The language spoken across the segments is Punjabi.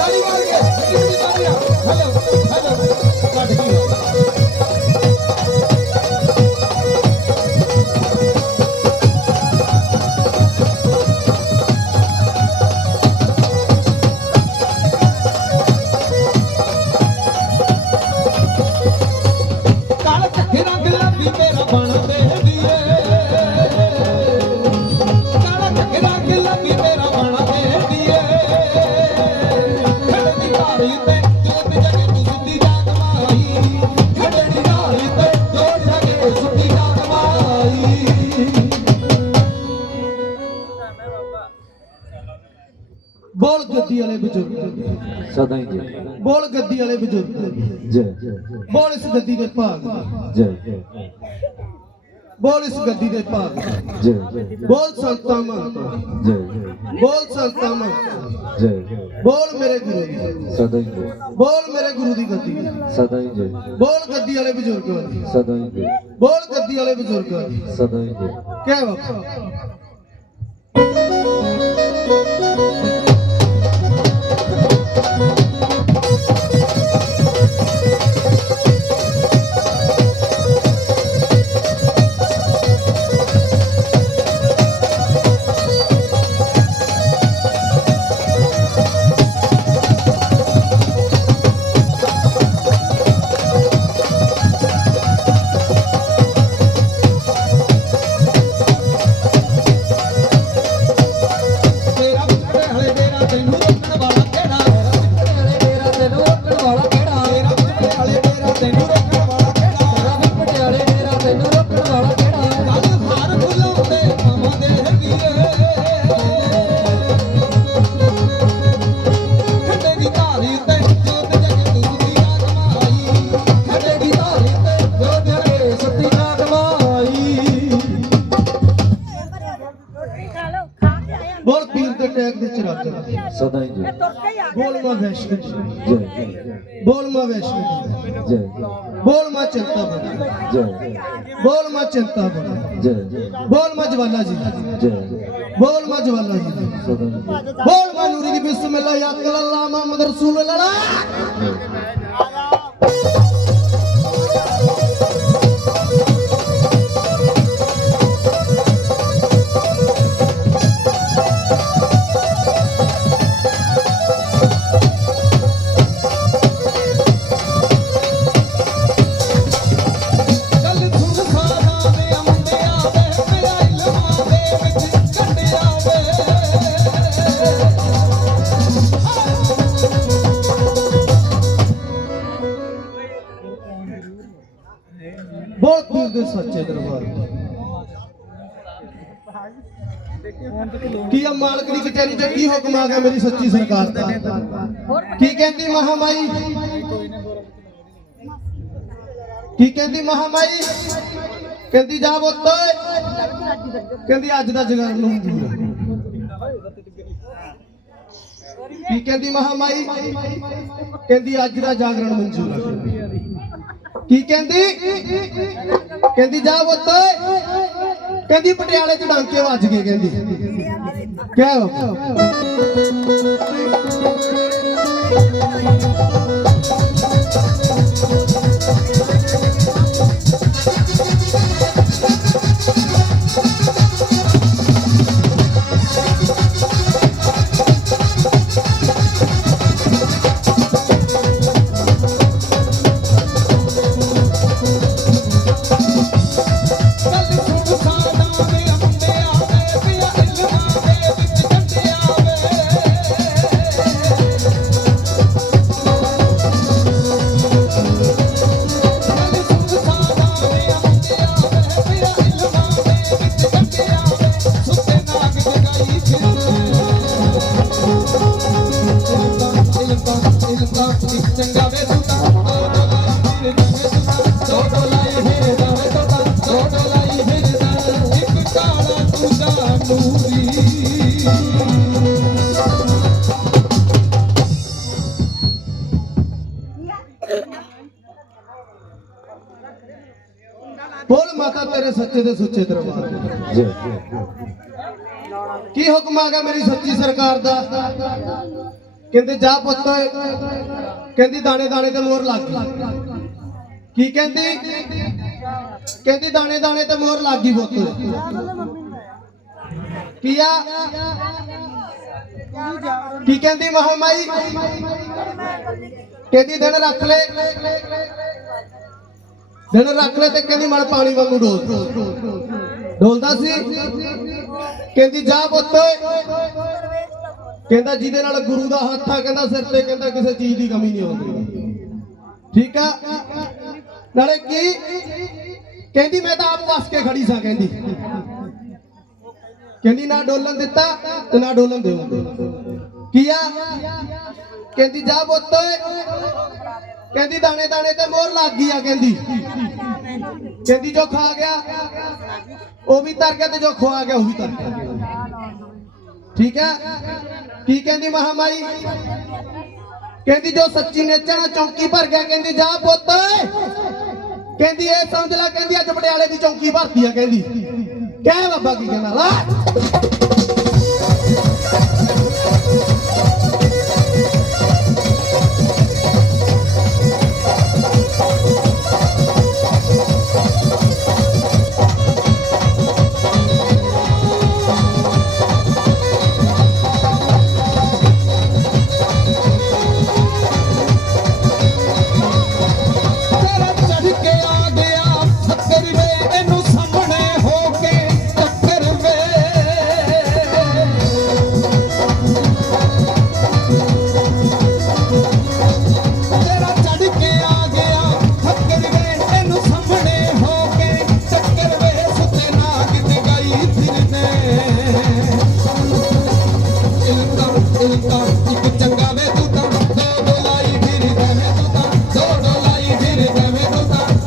ताली मार के हलो हलो ਬੋਲ ਗੱਦੀ ਵਾਲੇ ਬਜ਼ੁਰਗ ਸਦਾ ਹੀ ਜੈ ਬੋਲ ਗੱਦੀ ਵਾਲੇ ਬਜ਼ੁਰਗ ਜੈ ਬੋਲ ਇਸ ਗੱਦੀ ਦੇ ਭਾਗ ਜੈ ਬੋਲ ਇਸ ਗੱਦੀ ਦੇ ਭਾਗ ਜੈ ਬੋਲ ਸੰਤਾਂ ਮੰਤਾਂ ਜੈ ਬੋਲ ਸੰਤਾਂ ਮੰਤਾਂ ਜੈ ਬੋਲ ਮੇਰੇ ਗੁਰੂ ਦੀ ਸਦਾ ਹੀ ਜੈ ਬੋਲ ਮੇਰੇ ਗੁਰੂ ਦੀ ਗੱਦੀ ਸਦਾ ਹੀ ਜੈ ਬੋਲ ਗੱਦੀ ਵਾਲੇ ਬਜ਼ੁਰਗਾਂ ਦੀ ਸਦਾ ਹੀ ਜੈ ਬੋਲ ਗੱਦੀ ਵਾਲੇ ਬਜ਼ੁਰਗਾਂ ਦੀ ਸਦਾ ਹੀ ਜੈ ਕਹਿ ਬਾਬਾ ਸਦਾ ਹੀ ਜੈ ਮੈਂ ਤੁਰ ਕੇ ਆ ਬੋਲ ਮਾ ਵੈਸ਼ਨੋ ਜੀ ਜੈ ਬੋਲ ਮਾ ਵੈਸ਼ਨੋ ਜੀ ਜੈ ਬੋਲ ਮਾ ਚਿੰਤਾ ਬਣਾ ਜੈ ਬੋਲ ਮਾ ਚਿੰਤਾ ਬਣਾ ਜੈ ਬੋਲ ਬਹੁਤ ਦੂਰ ਦੇ ਸੱਚੇ ਦਰਬਾਰ। ਕੀ ਆ ਮਾਲਕ ਦੀ ਕਚਹਿਰੀ ਤੇ ਕੀ ਹੁਕਮ ਆ ਗਿਆ ਮੇਰੀ ਸੱਚੀ ਸਰਕਾਰ ਦਾ? ਕੀ ਕਹਿੰਦੀ ਮਹਾਮਾਈ ਕੀ ਕਹਿੰਦੀ ਮਹਾਮਾਈ ਕਹਿੰਦੀ ਜਾ ਪੁੱਤ। ਕਹਿੰਦੀ ਅੱਜ ਦਾ ਜਗਰ ਨੂੰ ਕੀ ਕਹਿੰਦੀ ਮਹਾਮਾਈ ਕਹਿੰਦੀ ਅੱਜ ਦਾ ਜਾਗਰਣ ਮਨਜ਼ੂਰ ਹੈ ਕੀ ਕਹਿੰਦੀ? ਕਹਿੰਦੀ, ਜਾ ਪੁੱਤ। ਕਹਿੰਦੀ, ਪਟਿਆਲੇ ਚ ਡਾਂਕੇ ਵੱਜ ਗਏ, ਕਹਿੰਦੀ। ਕਿਆ ਹੋ ਕੱਲ ਮਾਤਾ ਤੇਰੇ ਸੱਚੇ ਦੇ ਸੁੱਚੇ ਦਰਬਾਰ ਜੈ। ਕੀ ਹੁਕਮ ਆ ਗਿਆ ਮੇਰੀ ਸੱਚੀ ਸਰਕਾਰ ਦਾ? ਕਹਿੰਦੇ ਜਾ ਪੁੱਤ ਕਹਿੰਦੀ ਦਾਣੇ ਦਾਣੇ ਤੇ ਮੋਹਰ ਲੱਗ ਗਈ। ਕੀ ਕਹਿੰਦੀ? ਕਹਿੰਦੀ ਦਾਣੇ ਦਾਣੇ ਤੇ ਮੋਹਰ ਲੱਗ ਗਈ ਪੁੱਤ। ਕੀ ਆ? ਕੀ ਕਹਿੰਦੀ ਮਹਾਮਾਈ ਕਹਿੰਦੀ ਦਿਨ ਰੱਖ ਲੈ। ਦਿਨ ਰੱਖ ਲੈ ਤੇ ਕਹਿੰਦੀ ਮਲ ਪਾਣੀ ਵਾਂਗੂ ਡੋਲ। ਡੋਲਦਾ ਸੀ। ਕਹਿੰਦੀ ਜਾ ਪੁੱਤ। ਕਹਿੰਦਾ ਜਿਹਦੇ ਨਾਲ ਗੁਰੂ ਦਾ ਹੱਥ ਆ, ਕਹਿੰਦਾ ਸਿਰ ਤੇ, ਕਹਿੰਦਾ ਕਿਸੇ ਚੀਜ਼ ਦੀ ਕਮੀ ਨਹੀਂ ਆਉਂਦੀ। ਠੀਕ ਆ? ਨਾਲੇ ਕੀ? ਕਹਿੰਦੀ ਮੈਂ ਤਾਂ ਆਪ ਵਸ ਕੇ ਖੜੀ ਸਾਂ, ਕਹਿੰਦੀ। ਕਹਿੰਦੀ ਨਾ ਡੋਲਣ ਦਿੱਤਾ ਤੇ ਨਾ ਡੋਲਣ ਦੇ ਕੀ ਆ? ਕਹਿੰਦੀ ਜਾ ਪੁੱਤ। ਕਹਿੰਦੀ ਦਾਣੇ ਦਾਣੇ ਤੇ ਮੋਹਰ ਲੱਗ ਗਈ ਆ ਕਹਿੰਦੀ। ਕਹਿੰਦੀ ਜੋ ਖਾ ਗਿਆ, ਉਹ ਵੀ ਤਰ ਗਿਆ ਤੇ ਜੋ ਖਵਾ ਗਿਆ, ਉਹ ਵੀ ਤਰ ਗਿਆ। ਠੀਕ ਹੈ? ਕੀ ਕਹਿੰਦੀ ਮਹਾਮਾਈ? ਕਹਿੰਦੀ ਜੋ ਸੱਚੀ ਨੇਚਣਾ ਚੌਂਕੀ ਭਰ ਗਿਆ, ਕਹਿੰਦੀ ਜਾ ਪੁੱਤ। ਕਹਿੰਦੀ ਇਹ ਸਮਝ ਲੈ, ਕਹਿੰਦੀ ਅੱਜ ਪਟਿਆਲੇ ਦੀ ਚੌਂਕੀ ਭਰਤੀ ਆ, ਕਹਿੰਦੀ। ਕਹਿ ਬਾਬਾ ਕੀ ਕਹਿੰਦਾ, ਲਾ।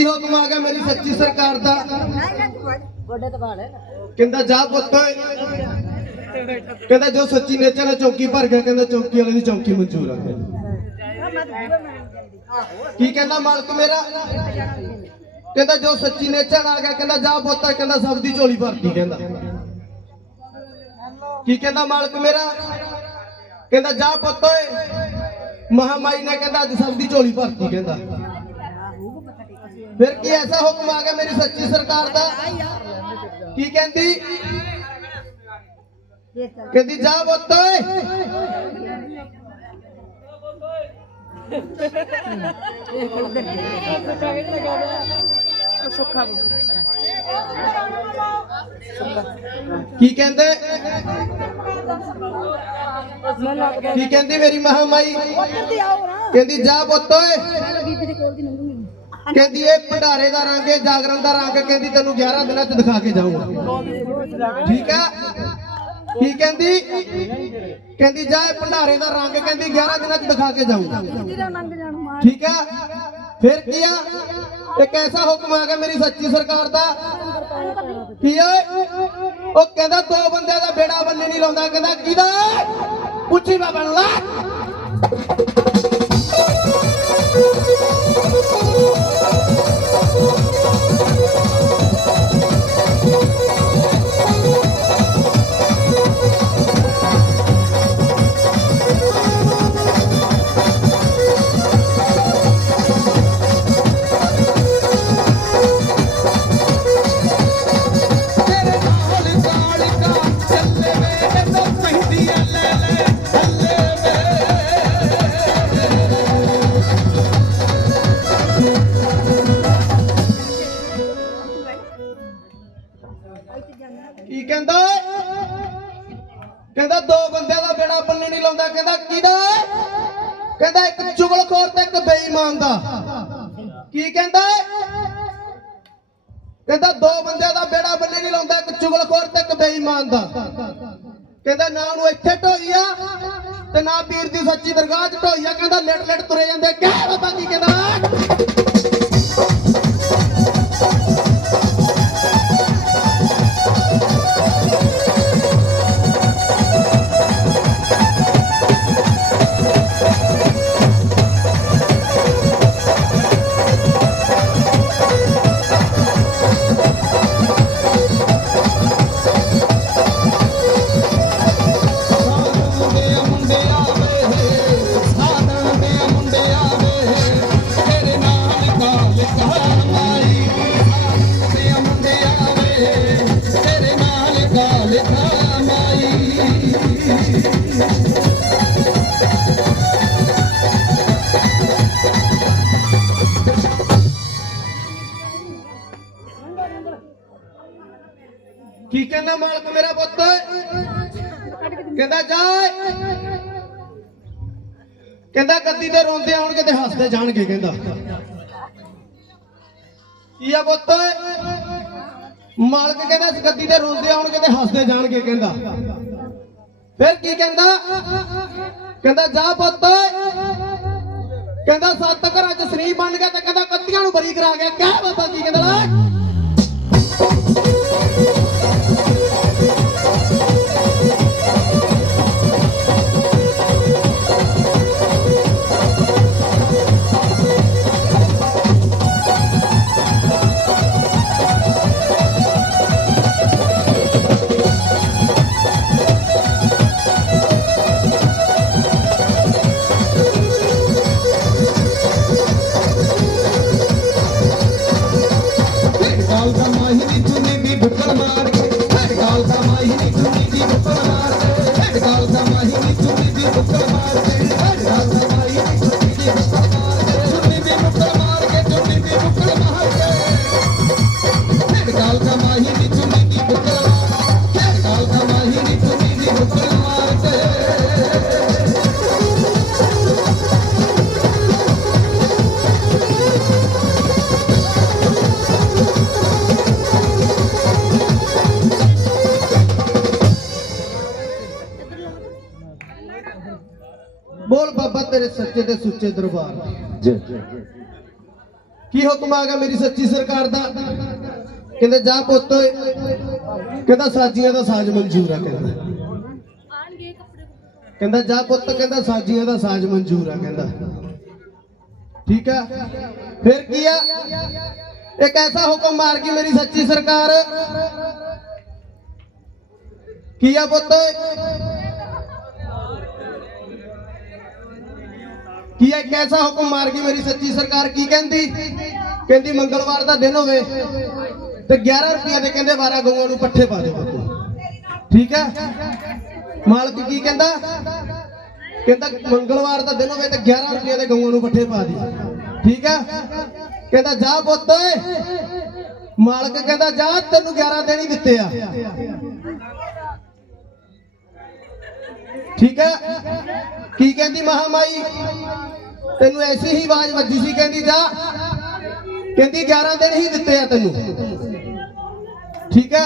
ਕੀ ਹੁਕਮ ਆ ਗਿਆ ਮੇਰੀ ਸੱਚੀ ਸਰਕਾਰ ਦਾ? ਗੋਡੇ ਤੇ ਕਹਿੰਦਾ, ਜਾ ਪੁੱਤ। ਓਏ ਕਹਿੰਦਾ, ਜੋ ਸੱਚੀ ਨੇਚਣਾ ਚੌਂਕੀ ਭਰ ਗਿਆ। ਕਹਿੰਦਾ, ਚੌਂਕੀ ਵਾਲੇ ਦੀ ਚੌਂਕੀ ਮਨਜ਼ੂਰ ਆ ਕੀ ਕਹਿੰਦਾ ਮਾਲਕ ਮੇਰਾ? ਕਹਿੰਦਾ, ਜੋ ਸੱਚੀ ਨੇਚਣ ਆ ਗਿਆ। ਕਹਿੰਦਾ, ਜਾ ਪੁੱਤ। ਕਹਿੰਦਾ, ਸਭ ਦੀ ਝੋਲੀ ਭਰਤੀ। ਕਹਿੰਦਾ। ਕੀ ਕਹਿੰਦਾ ਮਾਲਕ ਮੇਰਾ? ਕਹਿੰਦਾ, ਜਾ ਪੁੱਤ ਓਏ। ਮਹਾਮਾਈ ਨੇ ਕਹਿੰਦਾ, ਅੱਜ ਸਭ ਦੀ ਝੋਲੀ ਭਰਤੀ। ਕਹਿੰਦਾ। ਫਿਰ ਕੀ ਐਸਾ ਹੁਕਮ ਆ ਗਿਆ ਮੇਰੀ ਸੱਚੀ ਸਰਕਾਰ ਦਾ ਕੀ ਕਹਿੰਦੀ ਕਹਿੰਦੀ ਜਾ ਪੁੱਤ ਓਏ ਉਹ ਸੁੱਖਾ ਕੀ ਕਹਿੰਦੇ ਮਨ ਲੱਗਦਾ ਕੀ ਕਹਿੰਦੀ ਮੇਰੀ ਮਹਾਮਾਈ ਉੱਧਰ ਦੀ ਆਓ ਨਾ ਕਹਿੰਦੀ ਜਾ ਪੁੱਤ ਓਏ ਬੀਬੀ ਦੇ ਕੋਲ ਦੀ ਲੰਘੂਗੀ ਕਹਿੰਦੀ ਇਹ ਭੰਡਾਰੇ ਦਾ ਰੰਗ ਹੈ ਜਾਗਰਣ ਦਾ ਰੰਗ, ਕਹਿੰਦੀ ਤੈਨੂੰ 11 ਦਿਨਾਂ ਚ ਦਿਖਾ ਕੇ ਜਾਊਂਗਾ। ਠੀਕ ਹੈ? ਕੀ ਕਹਿੰਦੀ? ਕਹਿੰਦੀ ਜਾ ਇਹ ਭੰਡਾਰੇ ਦਾ ਰੰਗ, ਕਹਿੰਦੀ 11 ਦਿਨਾਂ ਚ ਦਿਖਾ ਕੇ ਜਾਊਂਗਾ। ਠੀਕ ਹੈ? ਫਿਰ ਕੀ ਆ? ਇੱਕ ਐਸਾ ਹੁਕਮ ਆ ਗਿਆ ਮੇਰੀ ਸੱਚੀ ਸਰਕਾਰ ਦਾ। ਕੀ ਓਏ ਉਹ ਕਹਿੰਦਾ ਦੋ ਬੰਦਿਆਂ ਦਾ ਬੇੜਾ ਬੰਨੇ ਨਹੀਂ ਲਾਉਂਦਾ, ਕਹਿੰਦਾ ਕਿਹਦਾ? ਪੁੱਛੀ ਬਾਬਾ ਨੂੰ ਲਾ। Thank you. ਕੀ ਕਹਿੰਦਾ? ਕਹਿੰਦਾ ਦੋ ਬੰਦਿਆਂ ਦਾ ਬੇੜਾ ਬੰਨੇ ਨਹੀਂ ਲਾਉਂਦਾ। ਕਹਿੰਦਾ ਕਿਹਦਾ? ਕਹਿੰਦਾ ਇੱਕ ਚੁਗਲਖੋਰ ਤੇ ਇੱਕ ਬੇਈਮਾਨ ਦਾ। ਕੀ ਕਹਿੰਦਾ? ਕਹਿੰਦਾ ਦੋ ਬੰਦਿਆਂ ਦਾ ਬੇੜਾ ਬੰਨੇ ਨਹੀਂ ਲਾਉਂਦਾ, ਇੱਕ ਚੁਗਲਖੋਰ ਤੇ ਇੱਕ ਬੇਈਮਾਨ ਦਾ। ਕਹਿੰਦਾ ਨਾ ਉਹਨੂੰ ਇੱਥੇ ਢੋਈ ਆ ਤੇ ਨਾ ਪੀਰ ਦੀ ਸੱਚੀ ਦਰਗਾਹ 'ਚ ਢੋਈ ਆ। ਕਹਿੰਦਾ ਲੇਟ ਲੇਟ ਤੁਰੇ ਜਾਂਦੇ ਕਹਿ ਪਤਾ ਕੀ ਕਹਿੰਦਾ? ਕਹਿੰਦਾ ਜਾ ਕਹਿੰਦਾ, ਗੱਦੀ ਤੇ ਰੋਂਦੇ ਆਉਣਗੇ ਤੇ ਹੱਸਦੇ ਜਾਣਗੇ, ਕਹਿੰਦਾ। ਕੀ ਆ ਪੁੱਤ? ਮਾਲਕ ਕਹਿੰਦਾ ਇਸ ਗੱਦੀ ਤੇ ਰੋਂਦੇ ਆਉਣਗੇ ਤੇ ਹੱਸਦੇ ਜਾਣਗੇ, ਕਹਿੰਦਾ। ਫਿਰ ਕੀ ਕਹਿੰਦਾ? ਕਹਿੰਦਾ, ਜਾ ਪੁੱਤ। ਕਹਿੰਦਾ, ਸੱਤ ਘਰਾਂ ਚ ਸਰੀਰ ਬਣ ਗਿਆ ਤੇ ਕਹਿੰਦਾ ਕੱਤੀਆਂ ਨੂੰ ਬਰੀ ਕਰਾ ਗਿਆ ਕਹਿ ਬਾਬਾ ਕੀ ਕਹਿੰਦਾ ਬੋਲ ਬਾਬਾ ਤੇਰੇ ਸੱਚੇ ਤੇ ਸੁੱਚੇ ਦਰਬਾਰ ਜੈ। ਕੀ ਹੁਕਮ ਆ ਗਿਆ ਮੇਰੀ ਸੱਚੀ ਸਰਕਾਰ ਦਾ? ਕਹਿੰਦੇ ਜਾ ਪੁੱਤ ਕਹਿੰਦਾ ਸਾਜੀਆਂ ਦਾ ਸਾਜ਼ ਮਨਜ਼ੂਰ ਆ ਕਹਿੰਦਾ। ਕਹਿੰਦਾ ਜਾ ਪੁੱਤ, ਕਹਿੰਦਾ ਸਾਜੀਆਂ ਦਾ ਸਾਜ਼ ਮਨਜ਼ੂਰ ਆ ਕਹਿੰਦਾ। ਠੀਕ ਆ? ਫਿਰ ਕੀ ਆ? ਇੱਕ ਐਸਾ ਹੁਕਮ ਮਾਰ ਗਈ ਮੇਰੀ ਸੱਚੀ ਸਰਕਾਰ। ਕੀ ਆ ਪੁੱਤ ਕੀ ਇੱਕ ਐਸਾ ਹੁਕਮ ਮਾਰ ਗਈ ਮੇਰੀ ਸੱਚੀ ਸਰਕਾਰ। ਕੀ ਕਹਿੰਦੀ? ਕਹਿੰਦੀ ਮੰਗਲਵਾਰ ਦਾ ਦਿਨ ਹੋਵੇ। ਤੇ 11 ਰੁਪਏ ਦੇ ਕਹਿੰਦੇ 12 ਗਊਆਂ ਨੂੰ ਪੱਠੇ ਪਾ ਦੇ ਬੱਬੂ ਠੀਕ ਹੈ? ਮਾਲਕ ਕੀ ਕਹਿੰਦਾ? ਕਹਿੰਦਾ ਮੰਗਲਵਾਰ ਦਾ ਦਿਨ ਹੋਵੇ ਤੇ 11 ਰੁਪਏ ਦੇ ਗਊਆਂ ਨੂੰ ਪੱਠੇ ਪਾ ਦੇ। ਠੀਕ ਹੈ? ਕਹਿੰਦਾ, ਜਾ ਪੁੱਤ ਮਾਲਕ ਕਹਿੰਦਾ, ਜਾ, ਤੈਨੂੰ 11 ਦਿਨ ਹੀ ਦਿੱਤੇ ਆ। ਠੀਕ ਹੈ? ਕੀ ਕਹਿੰਦੀ ਮਹਾਮਾਈ? ਤੈਨੂੰ ਐਸੀ ਹੀ ਆਵਾਜ਼ ਵੱਜੀ ਸੀ, ਕਹਿੰਦੀ, ਜਾ। ਕਹਿੰਦੀ 11 ਦਿਨ ਹੀ ਦਿੱਤੇ ਆ ਤੈਨੂੰ। ਠੀਕ ਹੈ?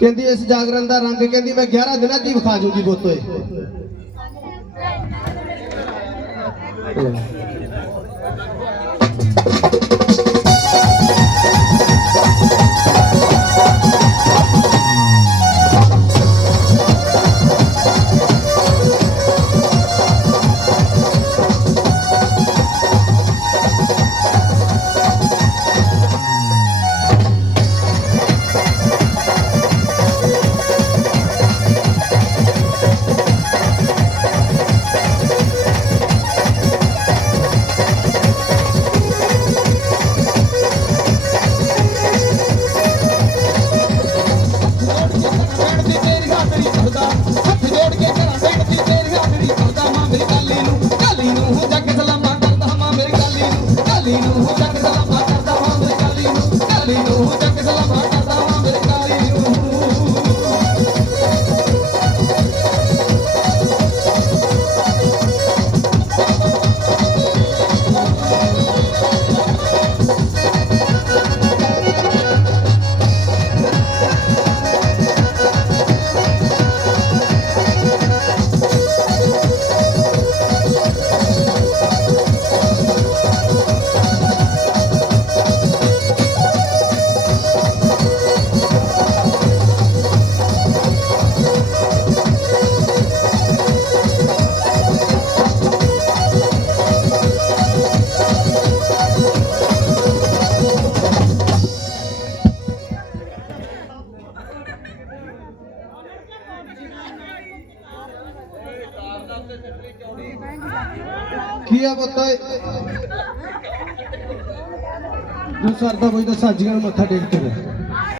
ਕਹਿੰਦੀ ਇਸ ਜਾਗਰਣ ਦਾ ਰੰਗ, ਕਹਿੰਦੀ ਮੈਂ 11 ਦਿਨਾਂ 'ਚ ਹੀ ਵਿਖਾ ਜੂਗੀ ਬੋਤੋਏ ਨੂੰ ਤੂੰ ਸਰਦਾ ਬਈ ਤਾਂ ਸਾਜੀਆਂ ਨੂੰ ਮੱਥਾ ਟੇਕ ਕੇ ਰਹਿ